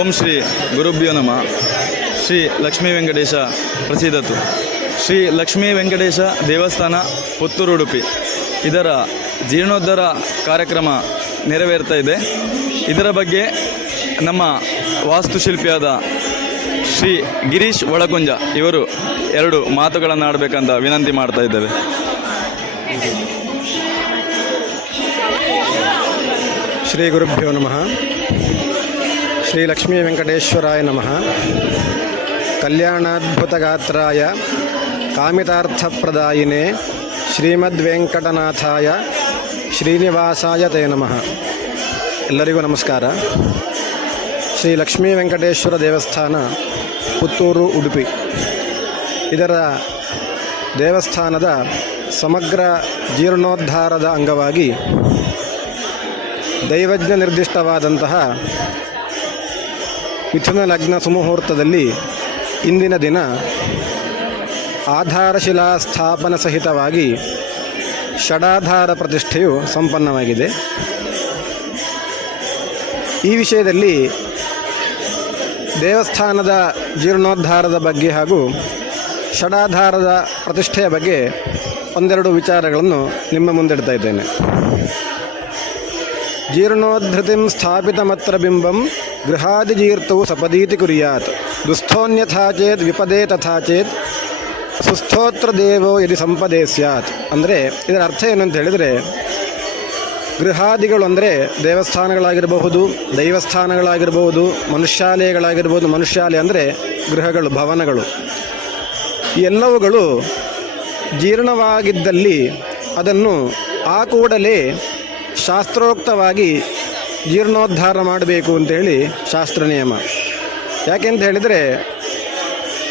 ಓಂ ಶ್ರೀ ಗುರುಭ್ಯೋ ನಮಃ. ಶ್ರೀ ಲಕ್ಷ್ಮೀ ವೆಂಕಟೇಶ ಪ್ರಸಿದ್ಧತು. ಶ್ರೀ ಲಕ್ಷ್ಮೀ ವೆಂಕಟೇಶ ದೇವಸ್ಥಾನ ಪುತ್ತೂರು ಉಡುಪಿ. ಇದರ ಜೀರ್ಣೋದ್ಧಾರ ಕಾರ್ಯಕ್ರಮ ನೆರವೇರ್ತಾ ಇದೆ. ಇದರ ಬಗ್ಗೆ ನಮ್ಮ ವಾಸ್ತುಶಿಲ್ಪಿಯಾದ ಶ್ರೀ ಗಿರೀಶ್ ಒಳಗುಂಜ ಇವರು ಎರಡು ಮಾತುಗಳನ್ನು ಆಡಬೇಕಂತ ವಿನಂತಿ ಮಾಡ್ತಾ ಇದ್ದೇವೆ. ಶ್ರೀ ಗುರುಭ್ಯೋ ನಮಃ. ಶ್ರೀ ಲಕ್ಷ್ಮೀ ವೆಂಕಟೇಶ್ವರಾಯ ನಮಃ. ಕಲ್ಯಾಣಾದ್ಭುತಗಾತ್ರಾಯ ಕಾಮಿತಾರ್ಥಪ್ರದಾಯಿನೇ ಶ್ರೀಮದ್ವೆಂಕಟನಾಥಾಯ ಶ್ರೀನಿವಾಸಾಯ ತೇ ನಮಃ. ಎಲ್ಲರಿಗೂ ನಮಸ್ಕಾರ. ಶ್ರೀ ಲಕ್ಷ್ಮೀ ವೆಂಕಟೇಶ್ವರ ದೇವಸ್ಥಾನ ಪುತ್ತೂರು, ಉಡುಪಿ. ಇದರ ದೇವಸ್ಥಾನದ ಸಮಗ್ರ ಜೀರ್ಣೋದ್ಧಾರದ ಅಂಗವಾಗಿ ದೈವಜ್ಞ ನಿರ್ದಿಷ್ಟವಾದಂತಹ ಮಿಥುನ ಲಗ್ನ ಸುಮುಹೂರ್ತದಲ್ಲಿ ಇಂದಿನ ದಿನ ಆಧಾರಶಿಲಾ ಸ್ಥಾಪನ ಸಹಿತವಾಗಿ ಷಡಾಧಾರ ಪ್ರತಿಷ್ಠೆಯು ಸಂಪನ್ನವಾಗಿದೆ. ಈ ವಿಷಯದಲ್ಲಿ ದೇವಸ್ಥಾನದ ಜೀರ್ಣೋದ್ಧಾರದ ಬಗ್ಗೆ ಹಾಗೂ ಷಡಾಧಾರದ ಪ್ರತಿಷ್ಠೆಯ ಬಗ್ಗೆ ಒಂದೆರಡು ವಿಚಾರಗಳನ್ನು ನಿಮ್ಮ ಮುಂದಿಡ್ತಾ ಇದ್ದೇನೆ. ಜೀರ್ಣೋದ್ಧೃತಿಂ ಸ್ಥಾಪಿತಮತ್ರ ಬಿಂಬಂ ಗೃಹಾದಿಜೀರ್ತವು ಸಪದೀತಿ ಕುರಿಯಾತ್. ದುಸ್ಥೋನ್ಯಥಾ ಚೇತ್, ವಿಪದೇ ತಥಾ ಚೇತ್. ಸುಸ್ಥೋತ್ರ ದೇವೋ ಯದಿ ಸಂಪದೇ ಸ್ಯಾತ್. ಅಂದರೆ ಇದರ ಅರ್ಥ ಏನು ಅಂತ ಹೇಳಿದರೆ, ಗೃಹಾದಿಗಳು ಅಂದರೆ ದೇವಸ್ಥಾನಗಳಾಗಿರಬಹುದು, ದೈವಸ್ಥಾನಗಳಾಗಿರಬಹುದು ಮನುಷ್ಯಾಲಯಗಳಾಗಿರ್ಬೋದು ಮನುಷ್ಯಾಲಯ ಅಂದರೆ ಗೃಹಗಳು, ಭವನಗಳು. ಎಲ್ಲವುಗಳು ಜೀರ್ಣವಾಗಿದ್ದಲ್ಲಿ ಅದನ್ನು ಆ ಕೂಡಲೇ ಶಾಸ್ತ್ರೋಕ್ತವಾಗಿ ಜೀರ್ಣೋದ್ಧಾರ ಮಾಡಬೇಕು ಅಂತೇಳಿ ಶಾಸ್ತ್ರ ನಿಯಮ. ಯಾಕೆಂತ ಹೇಳಿದರೆ,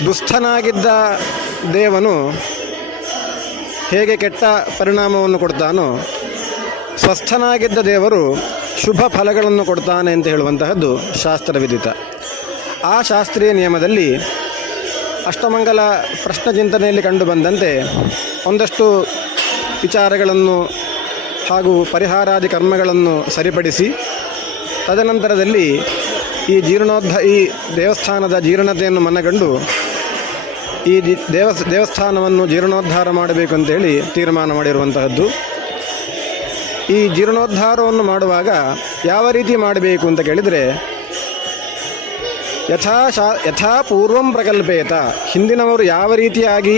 ದುಸ್ಥನಾಗಿದ್ದ ದೇವನು ಹೇಗೆ ಕೆಟ್ಟ ಪರಿಣಾಮವನ್ನು ಕೊಡ್ತಾನೋ, ಸ್ವಸ್ಥನಾಗಿದ್ದ ದೇವರು ಶುಭ ಫಲಗಳನ್ನು ಕೊಡ್ತಾನೆ ಅಂತ ಹೇಳುವಂತಹದ್ದು ಶಾಸ್ತ್ರವಿದಿತ ಆ ಶಾಸ್ತ್ರೀಯ ನಿಯಮದಲ್ಲಿ ಅಷ್ಟಮಂಗಲ ಪ್ರಶ್ನ ಚಿಂತನೆಯಲ್ಲಿ ಕಂಡುಬಂದಂತೆ ಒಂದಷ್ಟು ವಿಚಾರಗಳನ್ನು ಹಾಗೂ ಪರಿಹಾರಾದಿ ಕರ್ಮಗಳನ್ನು ಸರಿಪಡಿಸಿ ತದನಂತರದಲ್ಲಿ ಈ ಜೀರ್ಣೋದ್ಧ ಈ ದೇವಸ್ಥಾನದ ಜೀರ್ಣತೆಯನ್ನು ಮನಗಂಡು ಈ ದೇವ ದೇವಸ್ಥಾನವನ್ನು ಜೀರ್ಣೋದ್ಧಾರ ಮಾಡಬೇಕು ಅಂತೇಳಿ ತೀರ್ಮಾನ ಮಾಡಿರುವಂತಹದ್ದು. ಈ ಜೀರ್ಣೋದ್ಧಾರವನ್ನು ಮಾಡುವಾಗ ಯಾವ ರೀತಿ ಮಾಡಬೇಕು ಅಂತ ಕೇಳಿದರೆ, ಯಥಾ ಶಾ ಯಥಾ ಪೂರ್ವಂ ಪ್ರಕಲ್ಪೇತ. ಹಿಂದಿನವರು ಯಾವ ರೀತಿಯಾಗಿ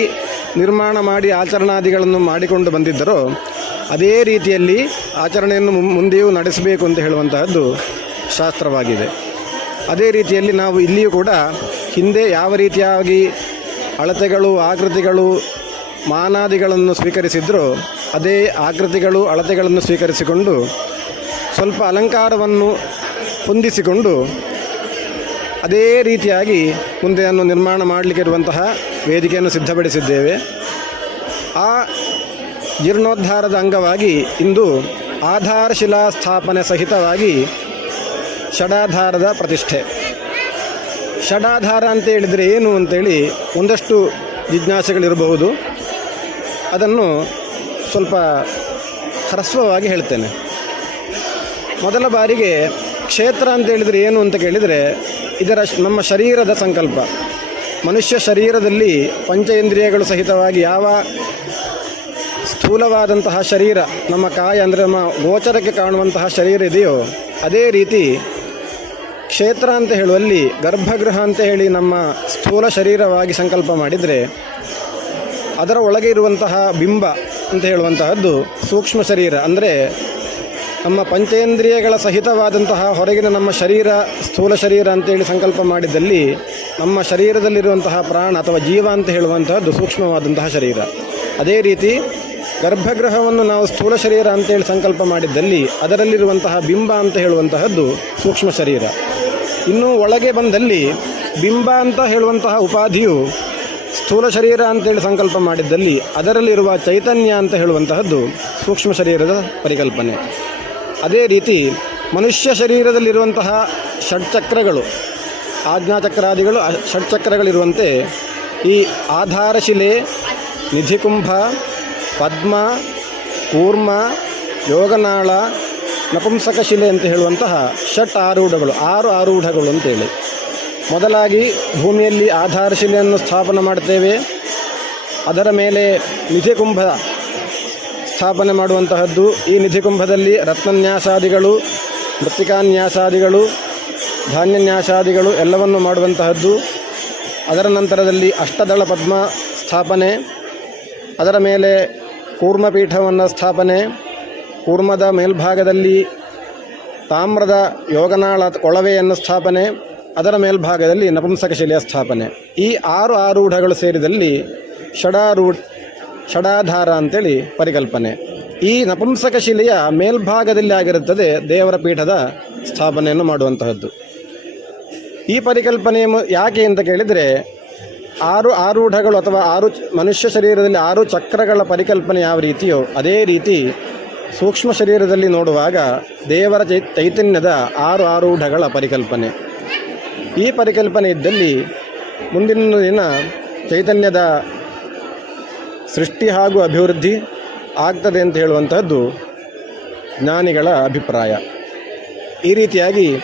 ನಿರ್ಮಾಣ ಮಾಡಿ ಆಚರಣಾದಿಗಳನ್ನು ಮಾಡಿಕೊಂಡು ಬಂದಿದ್ದರೋ ಅದೇ ರೀತಿಯಲ್ಲಿ ಆಚರಣೆಯನ್ನು ಮುಂದೆಯೂ ನಡೆಸಬೇಕು ಅಂತ ಹೇಳುವಂತಹದ್ದು ಶಾಸ್ತ್ರವಾಗಿದೆ. ಅದೇ ರೀತಿಯಲ್ಲಿ ನಾವು ಇಲ್ಲಿಯೂ ಕೂಡ ಹಿಂದೆ ಯಾವ ರೀತಿಯಾಗಿ ಅಳತೆಗಳು, ಆಕೃತಿಗಳು, ಮಾನಾದಿಗಳನ್ನು ಸ್ವೀಕರಿಸಿದ್ರೋ ಅದೇ ಆಕೃತಿಗಳು, ಅಳತೆಗಳನ್ನು ಸ್ವೀಕರಿಸಿಕೊಂಡು ಸ್ವಲ್ಪ ಅಲಂಕಾರವನ್ನು ಹೊಂದಿಸಿಕೊಂಡು ಅದೇ ರೀತಿಯಾಗಿ ಮುಂದೆಯನ್ನು ನಿರ್ಮಾಣ ಮಾಡಲಿಕ್ಕಿರುವಂತಹ ವೇದಿಕೆಯನ್ನು ಸಿದ್ಧಪಡಿಸಿದ್ದೇವೆ. ಆ ಜೀರ್ಣೋದ್ಧಾರದ ಅಂಗವಾಗಿ ಇಂದು ಆಧಾರಶಿಲಾ ಸ್ಥಾಪನೆ ಸಹಿತವಾಗಿ ಷಡಾಧಾರದ ಪ್ರತಿಷ್ಠೆ. ಷಡಾಧಾರ ಅಂತ ಹೇಳಿದರೆ ಏನು ಅಂತೇಳಿ ಒಂದಷ್ಟು ಜಿಜ್ಞಾಸೆಗಳಿರಬಹುದು. ಅದನ್ನು ಸ್ವಲ್ಪ ಹ್ರಸ್ವವಾಗಿ ಹೇಳ್ತೇನೆ. ಮೊದಲ ಬಾರಿಗೆ ಕ್ಷೇತ್ರ ಅಂತ ಹೇಳಿದರೆ ಏನು ಅಂತ ಕೇಳಿದರೆ ಇದರ ನಮ್ಮ ಶರೀರದ ಸಂಕಲ್ಪ. ಮನುಷ್ಯ ಶರೀರದಲ್ಲಿ ಪಂಚೇಂದ್ರಿಯಗಳು ಸಹಿತವಾಗಿ ಯಾವ ಸ್ಥೂಲವಾದಂತಹ ಶರೀರ, ನಮ್ಮ ಕಾಯ ಅಂದರೆ ನಮ್ಮ ಗೋಚರಕ್ಕೆ ಕಾಣುವಂತಹ ಶರೀರ ಇದೆಯೋ, ಅದೇ ರೀತಿ ಕ್ಷೇತ್ರ ಅಂತ ಹೇಳುವಲ್ಲಿ ಗರ್ಭಗೃಹ ಅಂತ ಹೇಳಿ ನಮ್ಮ ಸ್ಥೂಲ ಶರೀರವಾಗಿ ಸಂಕಲ್ಪ ಮಾಡಿದರೆ, ಅದರ ಒಳಗೆ ಇರುವಂತಹ ಬಿಂಬ ಅಂತ ಹೇಳುವಂತಹದ್ದು ಸೂಕ್ಷ್ಮ ಶರೀರ. ಅಂದರೆ ನಮ್ಮ ಪಂಚೇಂದ್ರಿಯಗಳ ಸಹಿತವಾದಂತಹ ಹೊರಗಿನ ನಮ್ಮ ಶರೀರ, ಸ್ಥೂಲ ಶರೀರ ಅಂತೇಳಿ ಸಂಕಲ್ಪ ಮಾಡಿದಲ್ಲಿ ನಮ್ಮ ಶರೀರದಲ್ಲಿರುವಂತಹ ಪ್ರಾಣ ಅಥವಾ ಜೀವ ಅಂತ ಹೇಳುವಂತಹದ್ದು ಸೂಕ್ಷ್ಮವಾದಂತಹ ಶರೀರ. ಅದೇ ರೀತಿ ಗರ್ಭಗೃಹವನ್ನು ನಾವು ಸ್ಥೂಲ ಶರೀರ ಅಂತೇಳಿ ಸಂಕಲ್ಪ ಮಾಡಿದ್ದಲ್ಲಿ ಅದರಲ್ಲಿರುವಂತಹ ಬಿಂಬ ಅಂತ ಹೇಳುವಂತಹದ್ದು ಸೂಕ್ಷ್ಮ ಶರೀರ. ಇನ್ನು ಒಳಗೆ ಬಂದಲ್ಲಿ ಬಿಂಬ ಅಂತ ಹೇಳುವಂತಹ ಉಪಾಧಿಯು ಸ್ಥೂಲ ಶರೀರ ಅಂತೇಳಿ ಸಂಕಲ್ಪ ಮಾಡಿದ್ದಲ್ಲಿ ಅದರಲ್ಲಿರುವ ಚೈತನ್ಯ ಅಂತ ಹೇಳುವಂತಹದ್ದು ಸೂಕ್ಷ್ಮ ಶರೀರದ ಪರಿಕಲ್ಪನೆ. ಅದೇ ರೀತಿ ಮನುಷ್ಯ ಶರೀರದಲ್ಲಿರುವಂತಹ ಷಡ್ಚಕ್ರಗಳು, ಆಜ್ಞಾಚಕ್ರಾದಿಗಳು ಷಡ್ಚಕ್ರಗಳಿರುವಂತೆ ಈ ಆಧಾರಶಿಲೆ, ನಿಧಿಕುಂಭ ಪದ್ಮ, ಕೂರ್ಮ, ಯೋಗನಾಳ, ನಪುಂಸಕ ಶಿಲೆ ಅಂತ ಹೇಳುವಂತಹ ಷಟ್ ಆರೂಢಗಳು ಆರು ಆರೂಢಗಳು ಅಂತೇಳಿ ಮೊದಲಾಗಿ ಭೂಮಿಯಲ್ಲಿ ಆಧಾರ ಶಿಲೆಯನ್ನು ಸ್ಥಾಪನೆ ಮಾಡ್ತೇವೆ. ಅದರ ಮೇಲೆ ನಿಧಿಕುಂಭ ಸ್ಥಾಪನೆ ಮಾಡುವಂತಹದ್ದು. ಈ ನಿಧಿಕುಂಭದಲ್ಲಿ ರತ್ನನ್ಯಾಸಾದಿಗಳು, ಮೃತ್ತಿಕಾನ್ಯಾಸಾದಿಗಳು, ಧಾನ್ಯನ್ಯಾಸಾದಿಗಳು ಎಲ್ಲವನ್ನು ಮಾಡುವಂತಹದ್ದು. ಅದರ ನಂತರದಲ್ಲಿ ಅಷ್ಟದಳ ಪದ್ಮ ಸ್ಥಾಪನೆ. ಅದರ ಮೇಲೆ ಕೂರ್ಮಪೀಠವನ್ನು ಸ್ಥಾಪನೆ, ಕೂರ್ಮದ ಮೇಲ್ಭಾಗದಲ್ಲಿ ತಾಮ್ರದ ಯೋಗನಾಳ ಕೊಳವೆಯನ್ನು ಸ್ಥಾಪನೆ, ಅದರ ಮೇಲ್ಭಾಗದಲ್ಲಿ ನಪುಂಸಕ ಶಿಲೆಯ ಸ್ಥಾಪನೆ. ಈ ಆರು ಆರೂಢಗಳು ಸೇರಿದಲ್ಲಿ ಷಡಾರೂಢ ಷಡಾಧಾರ ಅಂತೇಳಿ ಪರಿಕಲ್ಪನೆ. ಈ ನಪುಂಸಕ ಶಿಲೆಯ ಮೇಲ್ಭಾಗದಲ್ಲಿ ಆಗಿರುತ್ತದೆ ದೇವರ ಪೀಠದ ಸ್ಥಾಪನೆಯನ್ನು ಮಾಡುವಂತಹದ್ದು. ಈ ಪರಿಕಲ್ಪನೆ ಯಾಕೆ ಅಂತ ಕೇಳಿದರೆ ಆರು ಆರೂಢಗಳು ಅಥವಾ ಆರು ಮನುಷ್ಯ ಶರೀರದಲ್ಲಿ ಆರು ಚಕ್ರಗಳ ಪರಿಕಲ್ಪನೆ ಯಾವ ರೀತಿಯೋ ಅದೇ ರೀತಿ ಸೂಕ್ಷ್ಮ ಶರೀರದಲ್ಲಿ ನೋಡುವಾಗ ದೇವರ ಚೈ ಚೈತನ್ಯದ ಆರು ಆರೂಢಗಳ ಪರಿಕಲ್ಪನೆ. ಈ ಪರಿಕಲ್ಪನೆ ಇದ್ದಲ್ಲಿ ಮುಂದಿನ ದಿನ ಚೈತನ್ಯದ ಸೃಷ್ಟಿ ಹಾಗೂ ಅಭಿವೃದ್ಧಿ ಆಗ್ತದೆ ಅಂತ ಹೇಳುವಂಥದ್ದು ಜ್ಞಾನಿಗಳ ಅಭಿಪ್ರಾಯ. ಈ ರೀತಿಯಾಗಿ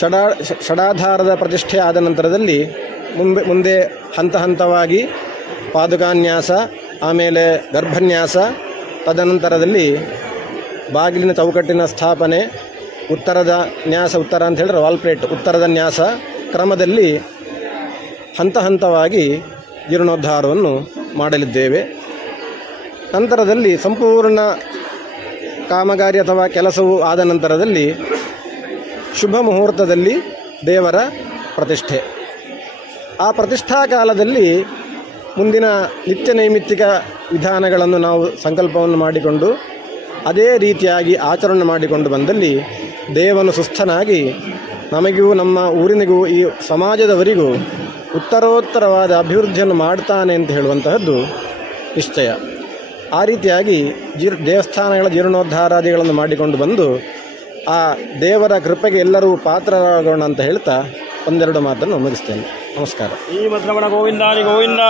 ಷಡಾ ಷಡಾಧಾರದ ಪ್ರತಿಷ್ಠೆ ಆದ ನಂತರದಲ್ಲಿ ಮುಂದೆ ಮುಂದೆ ಹಂತ ಹಂತವಾಗಿ ಪಾದುಕಾನ್ಯಾಸ, ಆಮೇಲೆ ಗರ್ಭನ್ಯಾಸ, ತದನಂತರದಲ್ಲಿ ಬಾಗಿಲಿನ ಚೌಕಟ್ಟಿನ ಸ್ಥಾಪನೆ, ಉತ್ತರದ ನ್ಯಾಸ, ಉತ್ತರ ಅಂತ ಹೇಳಿದ್ರೆ ವಾಲ್ಪ್ಲೇಟ್ ಉತ್ತರದ ನ್ಯಾಸ, ಕ್ರಮದಲ್ಲಿ ಹಂತ ಹಂತವಾಗಿ ಜೀರ್ಣೋದ್ಧಾರವನ್ನು ಮಾಡಲಿದ್ದೇವೆ. ನಂತರದಲ್ಲಿ ಸಂಪೂರ್ಣ ಕಾಮಗಾರಿ ಅಥವಾ ಕೆಲಸವು ಆದ ನಂತರದಲ್ಲಿ ಶುಭ ಮುಹೂರ್ತದಲ್ಲಿ ದೇವರ ಪ್ರತಿಷ್ಠೆ. ಆ ಪ್ರತಿಷ್ಠಾ ಕಾಲದಲ್ಲಿ ಮುಂದಿನ ನಿತ್ಯ ನೈಮಿತ್ತಿಕ ವಿಧಾನಗಳನ್ನು ನಾವು ಸಂಕಲ್ಪವನ್ನು ಮಾಡಿಕೊಂಡು, ಅದೇ ರೀತಿಯಾಗಿ ಆಚರಣೆ ಮಾಡಿಕೊಂಡು ಬಂದಲ್ಲಿ ದೇವನು ಸುಸ್ಥನಾಗಿ ನಮಗೂ ನಮ್ಮ ಊರಿನಿಗೂ ಈ ಸಮಾಜದವರಿಗೂ ಉತ್ತರೋತ್ತರವಾದ ಅಭಿವೃದ್ಧಿಯನ್ನು ಮಾಡ್ತಾನೆ ಅಂತ ಹೇಳುವಂತಹದ್ದು ನಿಶ್ಚಯ. ಆ ರೀತಿಯಾಗಿ ಜೀರ್, ದೇವಸ್ಥಾನಗಳ ಜೀರ್ಣೋದ್ಧಾರಾದಿಗಳನ್ನು ಮಾಡಿಕೊಂಡು ಬಂದು ಆ ದೇವರ ಕೃಪೆಗೆ ಎಲ್ಲರೂ ಪಾತ್ರರಾಗೋಣ ಅಂತ ಹೇಳ್ತಾ ಒಂದೆರಡು ಮಾತನ್ನು ಮುಗಿಸ್ತೇನೆ ನಮಸ್ಕಾರ ಈ ಮದ್ರಮಣ ಗೋವಿಂದಾನಿ ಗೋವಿಂದ